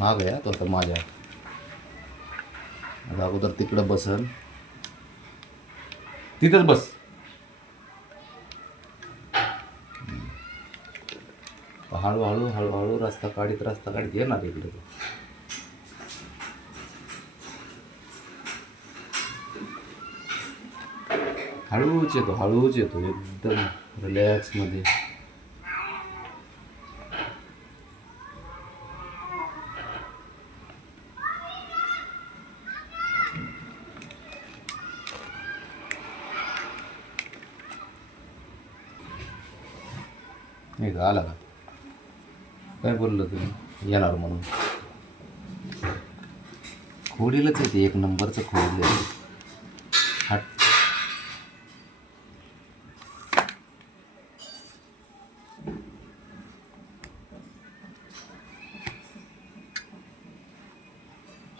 महाग आहे तो तर माझ्या. आता अगोदर तिकडं बसन, तिथंच बस. हळूहळू हळूहळू रस्ता काढीत येणार इकडे. हळूच येतो एकदम रिलॅक्स मध्ये. नाही का आला का? काय बोललं तुम्ही येणार म्हणून? खोडीलच येते, एक नंबरचं खोडील आहे. हट.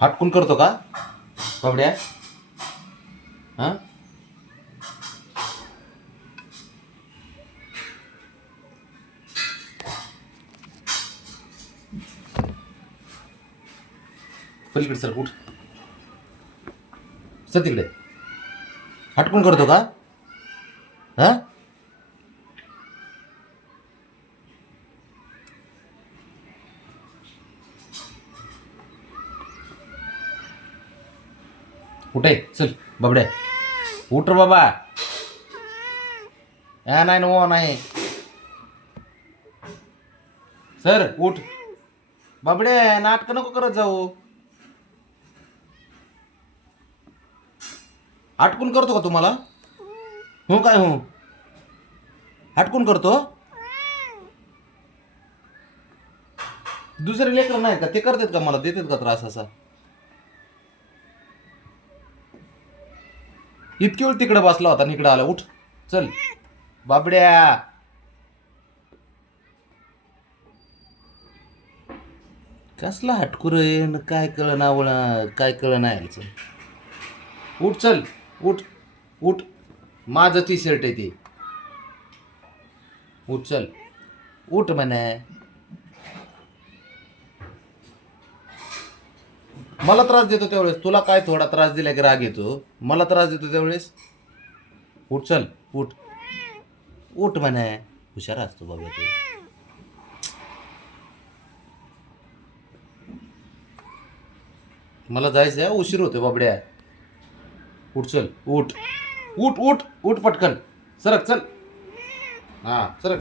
हटकून करतो का बाबड्या? हां पलीकडे सर, उठ सर तिकडे. हटकून करतो का? हां उठे चल बाबड्या, उठ रे बाबा. नाही नो नाही सर, उठ बाबडे. नाटकं नको करत जाऊ. हटकून करतो का तुम्हाला? हो काय हो? हटकून करतो. दुसरे लेकर नाही का ते करतात का? मला देतात का त्रास असा? इतकी वेळ तिकडे बसला होता आणि इकडे आला. उठ चल बाबड्या. कसला हटकू रे? काय कळ नावळा, काय कळ नाही. उठ चल, उठ उठ. माझं टी शर्ट आहे ते. उठ चल, उठ म्हणे. मला त्रास देतो त्यावेळेस. तुला काय थोडा त्रास दिला की राग येतो? मला त्रास देतो त्यावेळेस. उठ चल, उठ उठ म्हणे. हुशार असतो बाबा तू. मला जायचं आहे, उशीर होतोय बाबड्या. उठ चल, उठ उठ उठ उठ पटकन. सरक चल. हां सरक.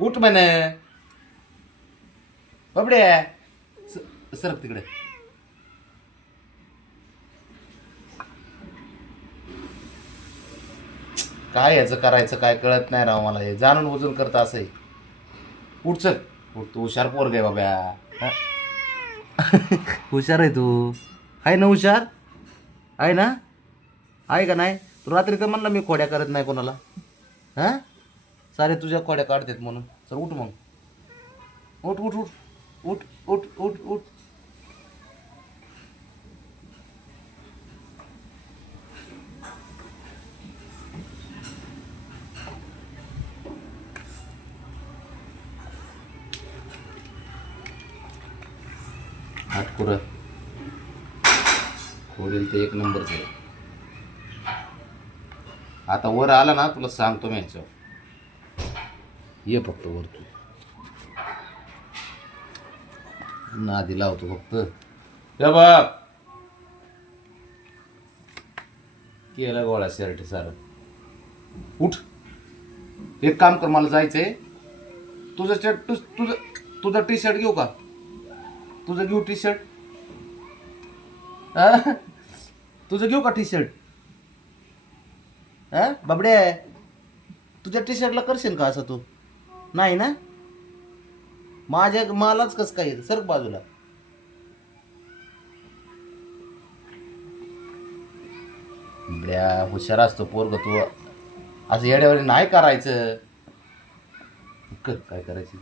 उठ म्हणे बाबड्या. सरक तिकडे. काय याचं करायचं काय कळत नाही राव मला. हे जाणून बुजून करतं असं आहे. उठ चल, उठ. तू हुशार पोरग आहे बाब्या. हुशार आहे तू. आहे ना हुशार? आहे ना? आहे का नाही? तू रात्री तर म्हणला मी खोड्या करत नाही कोणाला. हां सारे तुझ्या खोड्या काढतात म्हणून. चल उठ मग. उठ उठ उठ उठ उठ उठ उठ. हाटकुर खोडील ते एक नंबरच आहे. आता वर आला ना तुला सांगतो मी ह्याच्यावर. ये फक्त वर तू. नादी लावतो फक्त. या बाप केला गोळा शर्ट सारं. उठ. एक काम कर, मला जायचंय. तुझं शर्ट तुझं तुझं टी शर्ट घेऊ का? तुझं घेऊ टी शर्ट? तुझं घेऊ का टी शर्ट? हां बाबडे, तुझ्या टी शर्टला करशील का असं तू? नाही ना? मलाच कसं काय येतं? सरक बाजूला. बाबड्या हुशार असतो पोरग तू. असं येड्यावर नाही करायचं. कर काय करायचं.